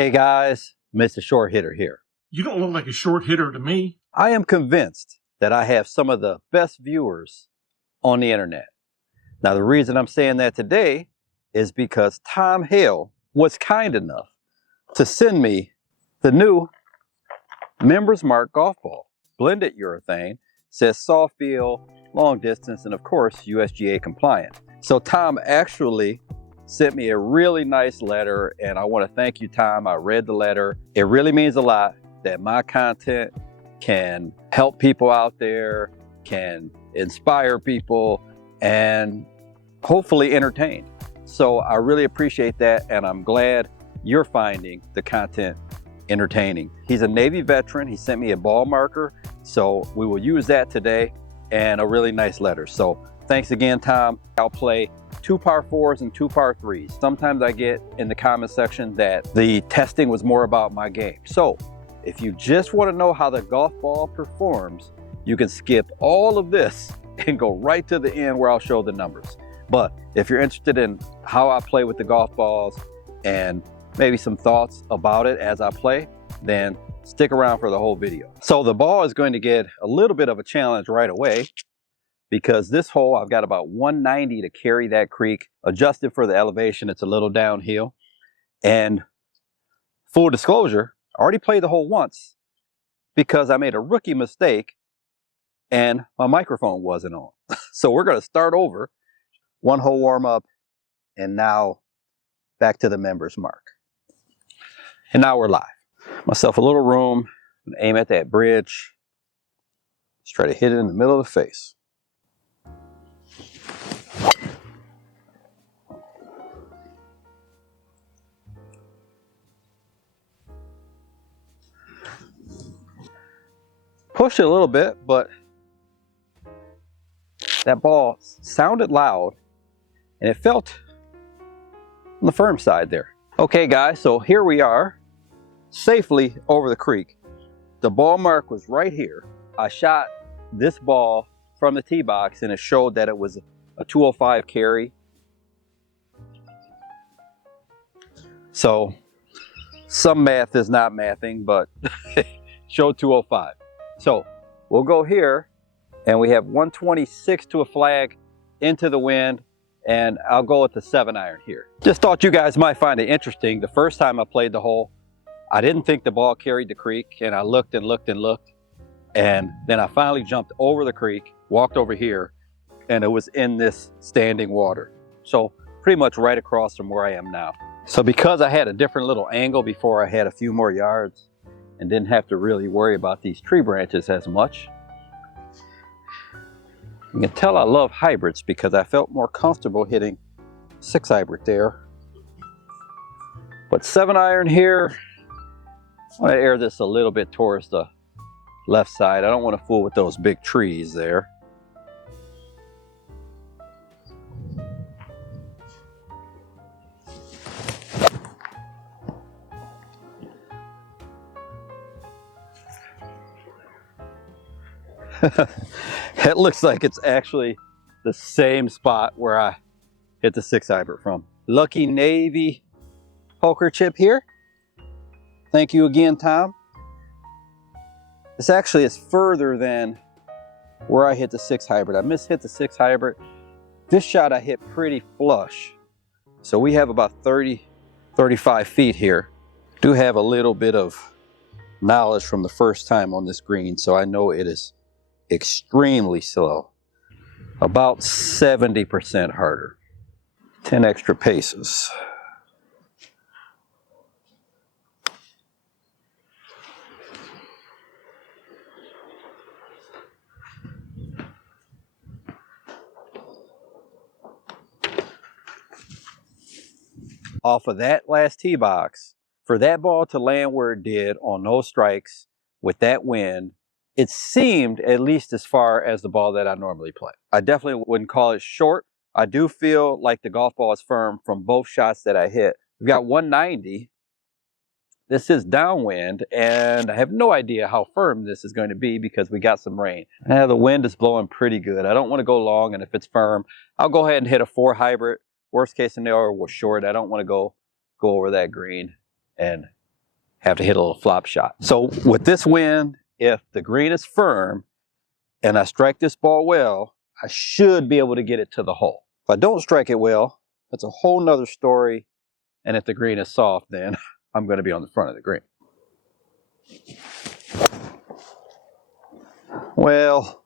Hey guys, Mr. Short Hitter here. You don't look like a short hitter to me. I am convinced that I have some of the best viewers on the internet. Now the reason I'm saying that today is because Tom Hale was kind enough to send me the new Members Mark golf ball. Blended urethane, says soft feel, long distance, and of course USGA compliant. So Tom actually sent me a really nice letter, and I want to thank you, Tom. I read the letter. It really means a lot that my content can help people out there, can inspire people, and hopefully entertain. So I really appreciate that, and I'm glad you're finding the content entertaining. He's a Navy veteran. He sent me a ball marker, so we will use that today, and a really nice letter. So thanks again, Tom. I'll play 2 par 4s and 2 par 3s. Sometimes I get in the comment section that the testing was more about my game. So if you just want to know how the golf ball performs, you can skip all of this and go right to the end where I'll show the numbers. But if you're interested in how I play with the golf balls and maybe some thoughts about it as I play, then stick around for the whole video. So the ball is going to get a little bit of a challenge right away, because this hole I've got about 190 to carry that creek. Adjusted for the elevation, it's a little downhill. And full disclosure, I already played the hole once because I made a rookie mistake and my microphone wasn't on. So we're gonna start over. 1 hole warm up, and now back to the Members Mark. And now we're live. Myself a little room, and aim at that bridge. Let's try to hit it in the middle of the face. Pushed it a little bit, but that ball sounded loud and it felt on the firm side there. Okay guys, so here we are, safely over the creek. The ball mark was right here. I shot this ball from the tee box and it showed that it was a 205 carry. So some math is not mathing, but showed 205. So we'll go here, and we have 126 to a flag into the wind, and I'll go with the 7-iron here. Just thought you guys might find it interesting. The first time I played the hole, I didn't think the ball carried the creek, and I looked and looked and looked, and then I finally jumped over the creek, walked over here, and it was in this standing water. So pretty much right across from where I am now. So because I had a different little angle before, I had a few more yards and didn't have to really worry about these tree branches as much. You can tell I love hybrids because I felt more comfortable hitting 6 hybrid there. But 7-iron here, I want to air this a little bit towards the left side. I don't want to fool with those big trees there. It looks like it's actually the same spot where I hit the 6 hybrid from. Lucky Navy poker chip here. Thank you again, Tom. This actually is further than where I hit the 6 hybrid. I mishit the 6 hybrid. This shot I hit pretty flush. So we have about 30, 35 feet here. Do have a little bit of knowledge from the first time on this green, so I know it is extremely slow. About 70% harder. 10 extra paces. Off of that last tee box, for that ball to land where it did on those strikes with that wind, it seemed at least as far as the ball that I normally play. I definitely wouldn't call it short. I do feel like the golf ball is firm from both shots that I hit. We've got 190. This is downwind, and I have no idea how firm this is going to be because we got some rain. The wind is blowing pretty good. I don't want to go long, and if it's firm, I'll go ahead and hit a 4 hybrid. Worst case scenario, we're short. I don't want to go over that green and have to hit a little flop shot. So with this wind, if the green is firm and I strike this ball well, I should be able to get it to the hole. If I don't strike it well, that's a whole nother story. And if the green is soft, then I'm going to be on the front of the green. Well,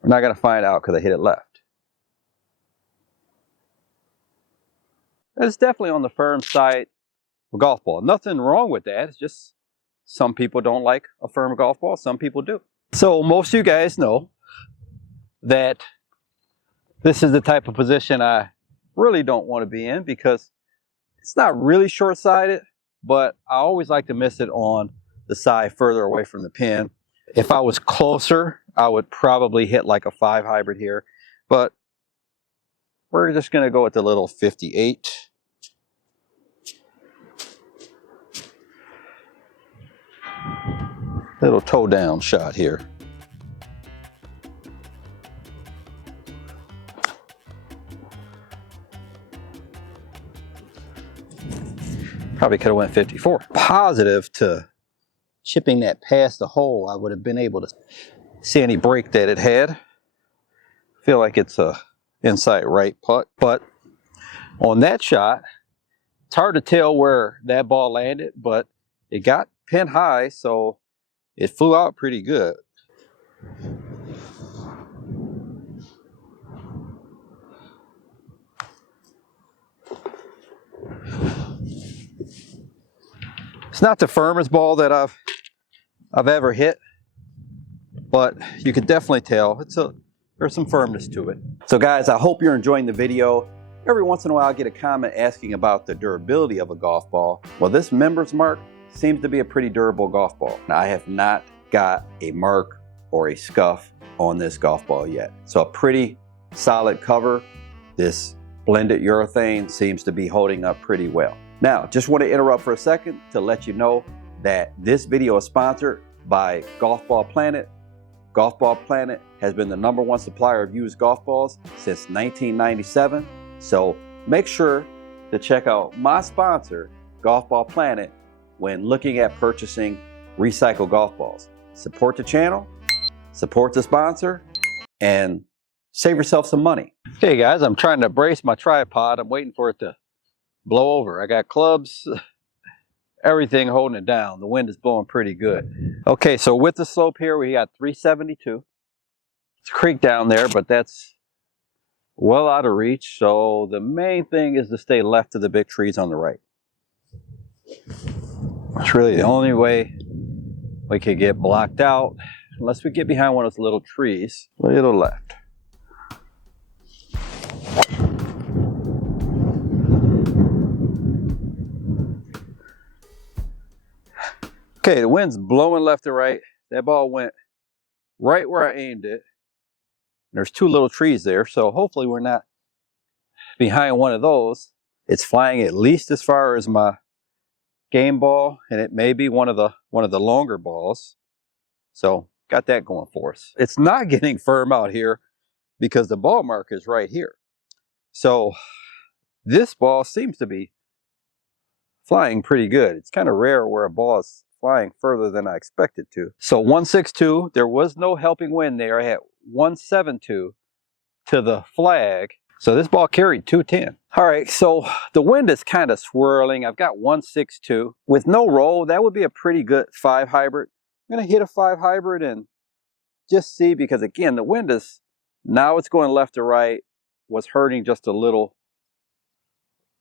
we're not going to find out because I hit it left. It's definitely on the firm side of a golf ball. Nothing wrong with that. It's just some people don't like a firm golf ball. Some people do. So most of you guys know that this is the type of position I really don't want to be in because it's not really short-sided, but I always like to miss it on the side further away from the pin. If I was closer, I would probably hit like a 5 hybrid here, but we're just going to go with the little 58. Little toe down shot here. Probably could have went 54. Positive to chipping that past the hole, I would have been able to see any break that it had. Feel like it's a inside right putt, but on that shot, it's hard to tell where that ball landed, but it got pin high, so it flew out pretty good. It's not the firmest ball that I've ever hit, but you can definitely tell there's some firmness to it. So guys, I hope you're enjoying the video. Every once in a while I get a comment asking about the durability of a golf ball. Well, this Members Mark seems to be a pretty durable golf ball. Now, I have not got a mark or a scuff on this golf ball yet. So a pretty solid cover. This blended urethane seems to be holding up pretty well. Now, just want to interrupt for a second to let you know that this video is sponsored by Golf Ball Planet. Golf Ball Planet has been the #1 supplier of used golf balls since 1997. So make sure to check out my sponsor, Golf Ball Planet, when looking at purchasing recycled golf balls. Support the channel, support the sponsor, and save yourself some money. Okay guys, I'm trying to brace my tripod. I'm waiting for it to blow over. I got clubs, everything holding it down. The wind is blowing pretty good. Okay, so with the slope here, we got 372. It's a creek down there, but that's well out of reach. So the main thing is to stay left of the big trees on the right. It's really the only way we could get blocked out, unless we get behind one of those little trees. A little left. Okay, the wind's blowing left to right. That ball went right where I aimed it. There's 2 little trees there, so hopefully we're not behind one of those. It's flying at least as far as my game ball, and it may be one of the longer balls. So got that going for us. It's not getting firm out here because the ball mark is right here. So this ball seems to be flying pretty good. It's kind of rare where a ball is flying further than I expected to. So 162, there was no helping wind there. I had 172 to the flag. So this ball carried 210. All right, so the wind is kind of swirling. I've got 162. With no roll, that would be a pretty good 5 hybrid. I'm going to hit a 5 hybrid and just see, because again, the wind is, now it's going left to right, was hurting just a little,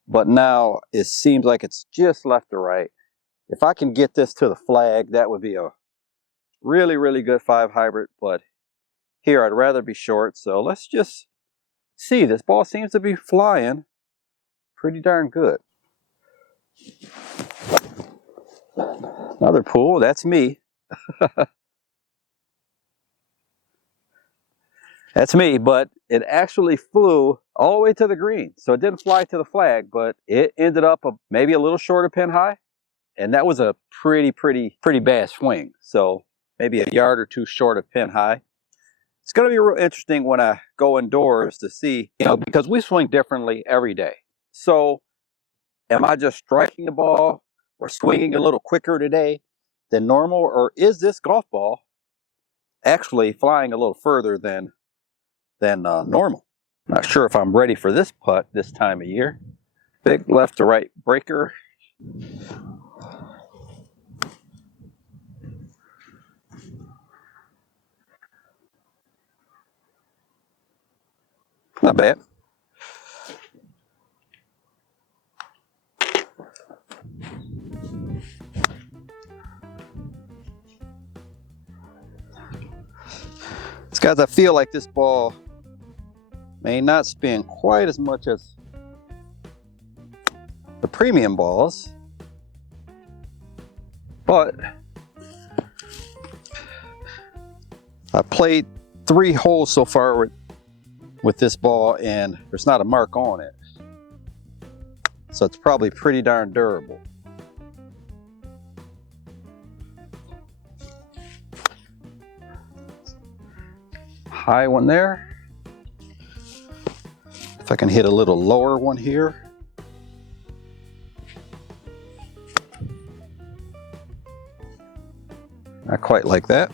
but now it seems like it's just left to right. If I can get this to the flag, that would be a really, really good 5 hybrid, but here I'd rather be short. So let's just see. This ball seems to be flying pretty darn good. Another pool, that's me. That's me, but it actually flew all the way to the green. So it didn't fly to the flag, but it ended up maybe a little short of pin high. And that was a pretty bad swing. So maybe a yard or 2 short of pin high. It's going to be real interesting when I go indoors to see, because we swing differently every day. So am I just striking the ball, or swinging a little quicker today than normal? Or is this golf ball actually flying a little further than normal? Not sure if I'm ready for this putt this time of year. Big left to right breaker. Not bad. Guys, I feel like this ball may not spin quite as much as the premium balls, but I played 3 holes so far with this ball and there's not a mark on it, so it's probably pretty darn durable. High one there. If I can hit a little lower one here. Not quite like that.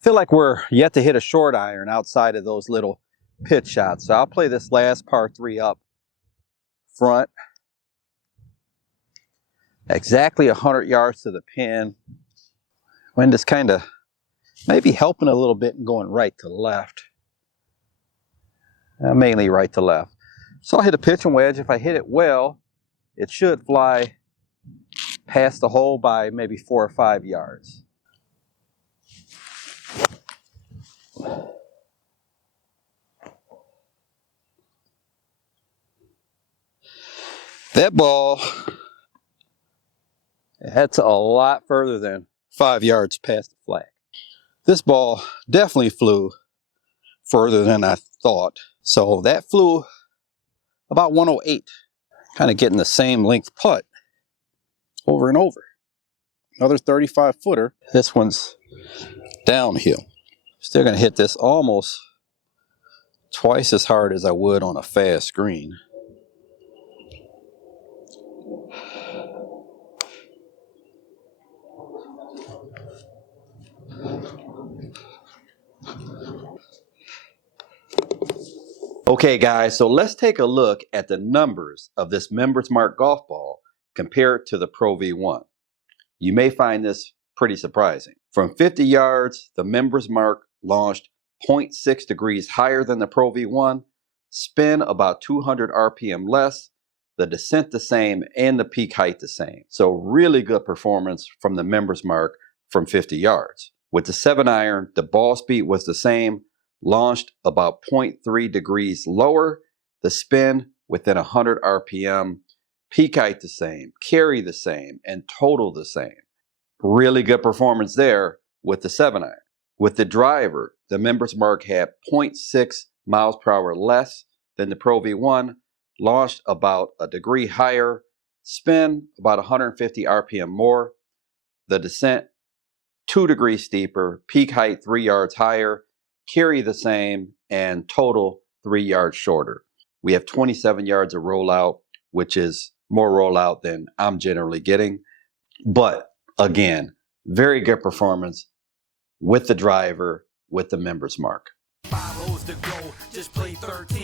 Feel like we're yet to hit a short iron outside of those little pitch shots. So I'll play this last par 3 up front. Exactly 100 yards to the pin. Wind is kind of maybe helping a little bit and going right to left. Mainly right to left. So I'll hit a pitching wedge. If I hit it well, it should fly past the hole by maybe 4 or 5 yards. That ball, that's a lot further than 5 yards past the flag. This ball definitely flew further than I thought. So that flew about 108. Kind of getting the same length putt over and over. Another 35 footer. This one's downhill. Still gonna hit this almost twice as hard as I would on a fast green. Okay guys, so let's take a look at the numbers of this Members Mark golf ball compared to the Pro V1. You may find this pretty surprising. From 50 yards, the Members Mark launched 0.6 degrees higher than the Pro V1, spin about 200 RPM less, the descent the same, and the peak height the same. So really good performance from the Members Mark from 50 yards. With the 7-iron, the ball speed was the same, launched about 0.3 degrees lower, the spin within 100 RPM, peak height the same, carry the same, and total the same. Really good performance there with the 7-iron. With the driver, the Members Mark had 0.6 miles per hour less than the Pro V1, launched about a degree higher, spin about 150 RPM more, the descent 2 degrees steeper, peak height 3 yards higher, carry the same, and total 3 yards shorter. We have 27 yards of rollout, which is more rollout than I'm generally getting. But again, very good performance with the driver, with the Members Mark. 5 holes to go, just play 13.